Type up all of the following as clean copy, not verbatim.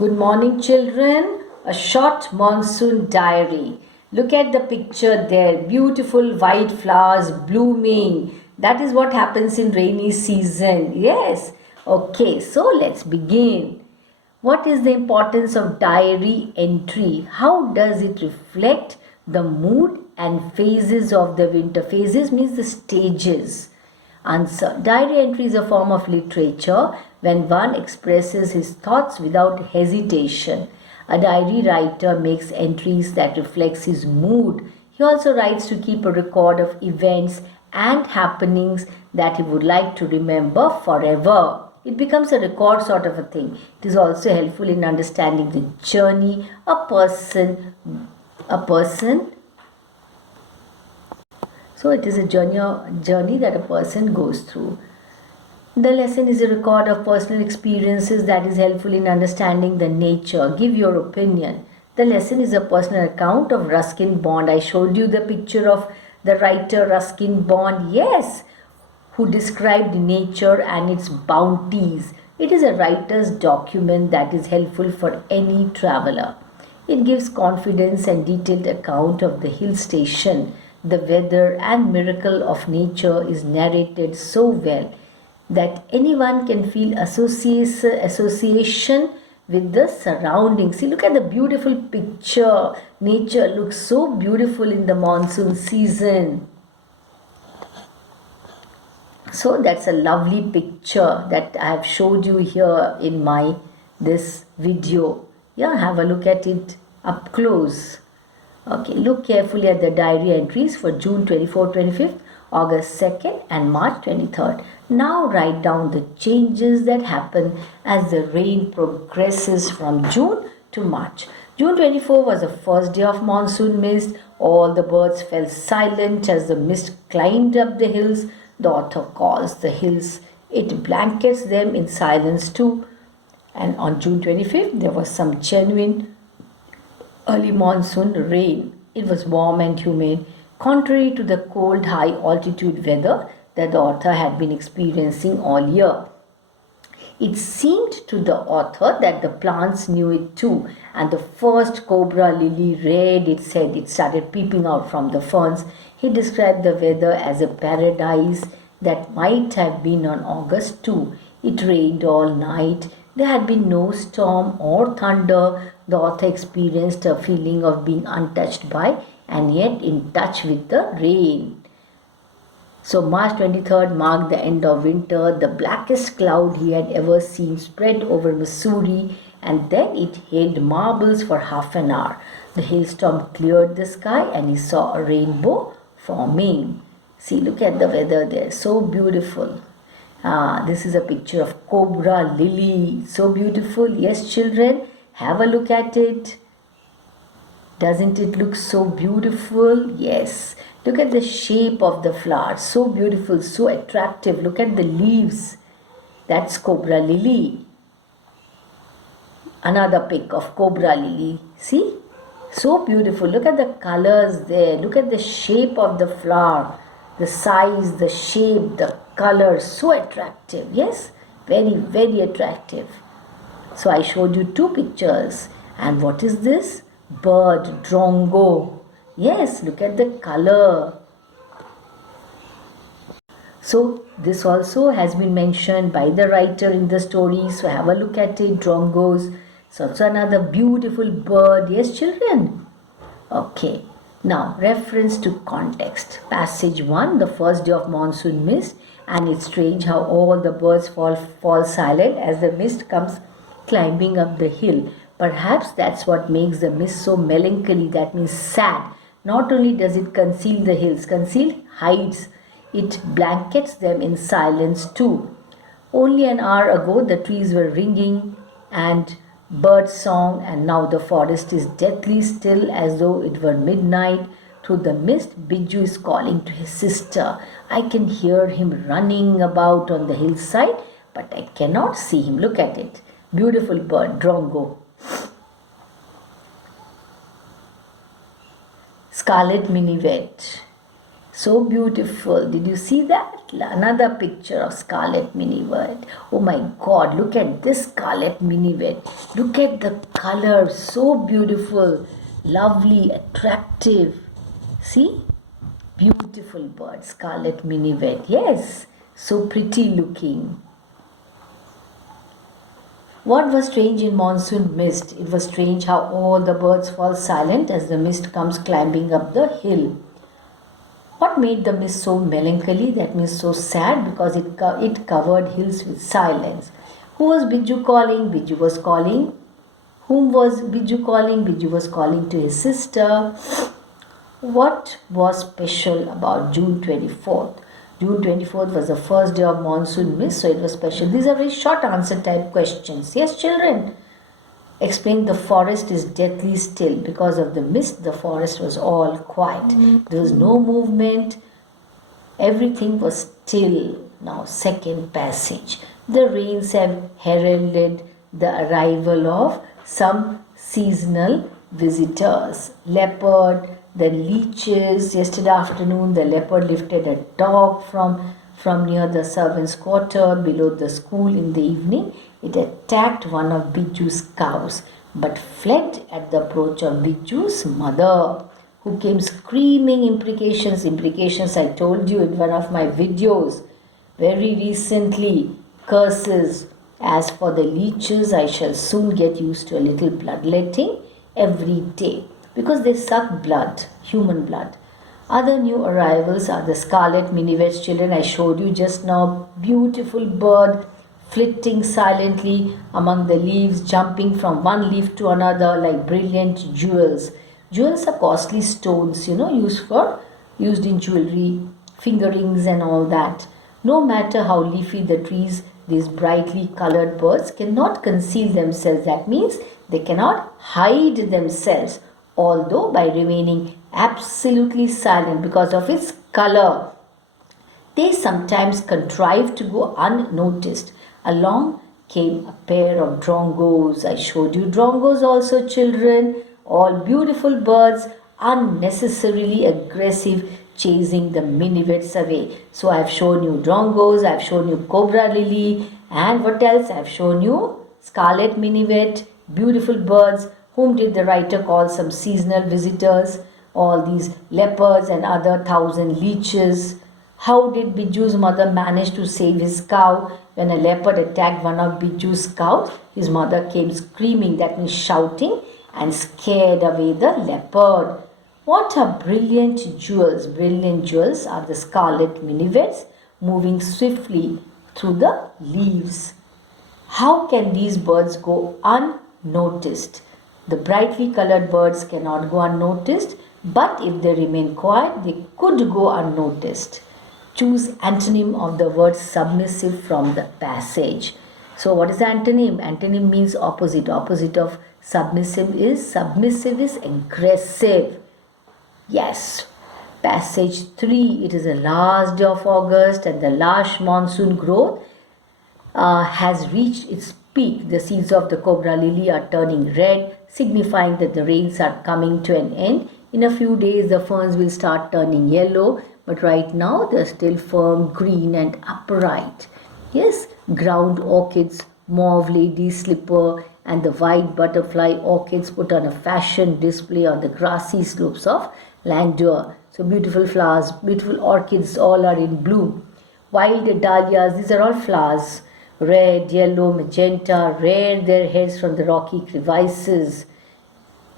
Good morning, children. A short monsoon diary. Look at the picture there. Beautiful white flowers blooming. That is what happens in rainy season. Yes. Okay, so let's begin. What is the importance of diary entry? How does it reflect the mood and phases of the winter? Phases means the stages. Answer. Diary entry is a form of literature when one expresses his thoughts without hesitation. A diary writer makes entries that reflects his mood. He also writes to keep a record of events and happenings that he would like to remember forever. It becomes a record sort of a thing. It is also helpful in understanding the journey a person so it is a journey that a person goes through. The lesson is a record of personal experiences that is helpful in understanding the nature. Give your opinion. The lesson is a personal account of Ruskin Bond. I showed you the picture of the writer Ruskin Bond. Yes, who described nature and its bounties. It is a writer's document that is helpful for any traveler. It gives confidence and detailed account of the hill station. The weather and miracle of nature is narrated so well that anyone can feel association with the surroundings. See, look at the beautiful picture. Nature looks so beautiful in the monsoon season. So that's a lovely picture that I have showed you here in my this video. Yeah, have a look at it up close. Okay, look carefully at the diary entries for June 24th, 25th, August 2nd and March 23rd. Now write down the changes that happen as the rain progresses from June to March. June 24 was the first day of monsoon mist. All the birds fell silent as the mist climbed up the hills. The author calls the hills. It blankets them in silence too. And on June 25th, there was some genuine early monsoon rain. It was warm and humid, contrary to the cold high altitude weather that the author had been experiencing all year. It seemed to the author that the plants knew it too, and the first cobra lily read its head. It started peeping out from the ferns. He described the weather as a paradise that might have been on August 2. It rained all night. There had been no storm or thunder. The author experienced a feeling of being untouched by and yet in touch with the rain. So March 23rd marked the end of winter. The blackest cloud he had ever seen spread over Missouri, and then it hailed marbles for half an hour. The hailstorm cleared the sky and he saw a rainbow forming. See, look at the weather there. So beautiful. This is a picture of cobra lily. So beautiful. Yes, children, have a look at it. Doesn't it look so beautiful? Yes. Look at the shape of the flower. So beautiful, so attractive. Look at the leaves. That's cobra lily. Another pic of cobra lily. See? So beautiful. Look at the colors there. Look at the shape of the flower. The size, the shape, the color. So attractive. Yes? Very, very attractive. So I showed you two pictures. And what is this? Bird, drongo. Yes, look at the color. So this also has been mentioned by the writer in the story. So have a look at it, drongos. It's also another beautiful bird. Yes, children? Okay. Now, reference to context. Passage 1, the first day of monsoon mist. And it's strange how all the birds fall silent as the mist comes climbing up the hill. Perhaps that's what makes the mist so melancholy, that means sad. Not only does it conceal the hills, hides, it blankets them in silence too. Only an hour ago the trees were ringing and bird song, and now the forest is deathly still as though it were midnight. Through the mist, Biju is calling to his sister. I can hear him running about on the hillside, but I cannot see him. Look at it. Beautiful bird, drongo. Scarlet minivet. So beautiful. Did you see that? Another picture of scarlet minivet. Oh my God, look at this scarlet minivet. Look at the color. So beautiful, lovely, attractive. See? Beautiful bird, scarlet minivet. Yes, so pretty looking. What was strange in monsoon mist? It was strange how all the birds fall silent as the mist comes climbing up the hill. What made the mist so melancholy? That means so sad because it covered hills with silence. Who was Biju calling? Biju was calling. Whom was Biju calling? Biju was calling to his sister. What was special about June 24th? June 24th was the first day of monsoon mist, so it was special. These are very short answer type questions. Yes, children? Explain. The forest is deathly still. Because of the mist, the forest was all quiet. There was no movement. Everything was still. Now, second passage. The rains have heralded the arrival of some seasonal visitors. Leopard, the leeches. Yesterday afternoon, the leopard lifted a dog from near the servants' quarter below the school. In the evening, it attacked one of Biju's cows, but fled at the approach of Biju's mother, who came screaming imprecations. Imprecations, I told you in one of my videos very recently. Curses. As for the leeches, I shall soon get used to a little bloodletting every day, because they suck blood, human blood. Other new arrivals are the scarlet minivets, children. I showed you just now. Beautiful bird flitting silently among the leaves, jumping from one leaf to another like brilliant jewels. Jewels are costly stones, used in jewelry, finger rings and all that. No matter how leafy the trees, these brightly colored birds cannot conceal themselves. That means they cannot hide themselves, although by remaining absolutely silent because of its color, they sometimes contrive to go unnoticed. Along came a pair of drongos. I showed you drongos also, children. All beautiful birds, unnecessarily aggressive, chasing the minivets away. So I've shown you drongos, I've shown you cobra lily, and what else? I've shown you scarlet minivet, beautiful birds. Whom did the writer call some seasonal visitors? All these leopards and other thousand leeches. How did Biju's mother manage to save his cow? When a leopard attacked one of Biju's cows, his mother came screaming, that means shouting, and scared away the leopard. What are brilliant jewels? Brilliant jewels are the scarlet minivets moving swiftly through the leaves. How can these birds go unnoticed? The brightly colored birds cannot go unnoticed, but if they remain quiet, they could go unnoticed. Choose antonym of the word submissive from the passage. So what is the antonym? Antonym means opposite. Opposite of submissive is aggressive. Yes. Passage 3. It is the last day of August and the last monsoon growth has reached its peak. The seeds of the cobra lily are turning red, signifying that the rains are coming to an end. In a few days, the ferns will start turning yellow, but right now they're still firm, green and upright. Yes, ground orchids, mauve lady slipper and the white butterfly orchids put on a fashion display on the grassy slopes of Landour. So beautiful flowers, beautiful orchids all are in bloom. Wild dahlias, these are all flowers. Red, yellow, magenta, rear their heads from the rocky crevices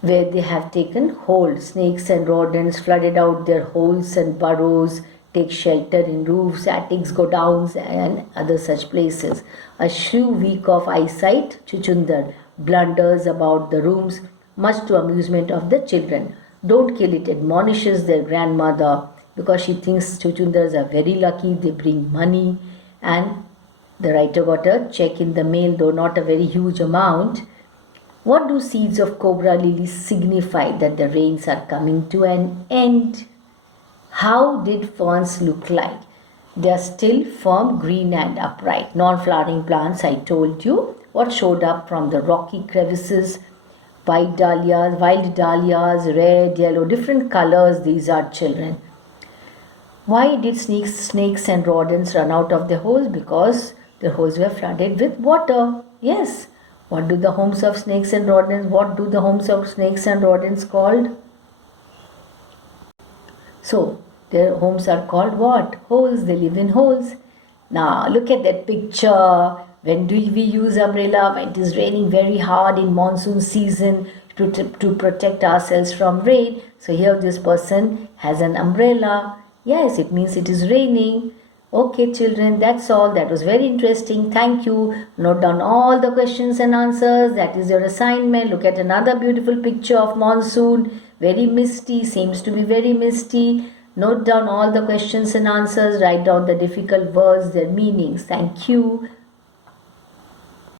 where they have taken hold. Snakes and rodents flooded out their holes and burrows, take shelter in roofs, attics, godowns, and other such places. A shrew, weak of eyesight, Chuchundar, blunders about the rooms, much to amusement of the children. Don't kill it, admonishes their grandmother, because she thinks Chuchundars are very lucky, they bring money. And the writer got a check in the mail, though not a very huge amount. What do seeds of cobra lily signify? That the rains are coming to an end. How did ferns look like? They are still firm, green and upright. Non-flowering plants, I told you. What showed up from the rocky crevices? White dahlias, wild dahlias, red, yellow, different colors. These are, children. Why did snakes and rodents run out of their holes? Because their holes were flooded with water. Yes. What do the homes of snakes and rodents? What do the homes of snakes and rodents called? So their homes are called what? Holes. They live in holes. Now look at that picture. When do we use umbrella? When it is raining very hard in monsoon season to protect ourselves from rain. So here this person has an umbrella. Yes, it means it is raining. Okay, children, that's all. That was very interesting. Thank you. Note down all the questions and answers. That is your assignment. Look at another beautiful picture of monsoon. Very misty, seems to be very misty. Note down all the questions and answers. Write down the difficult words, their meanings. Thank you.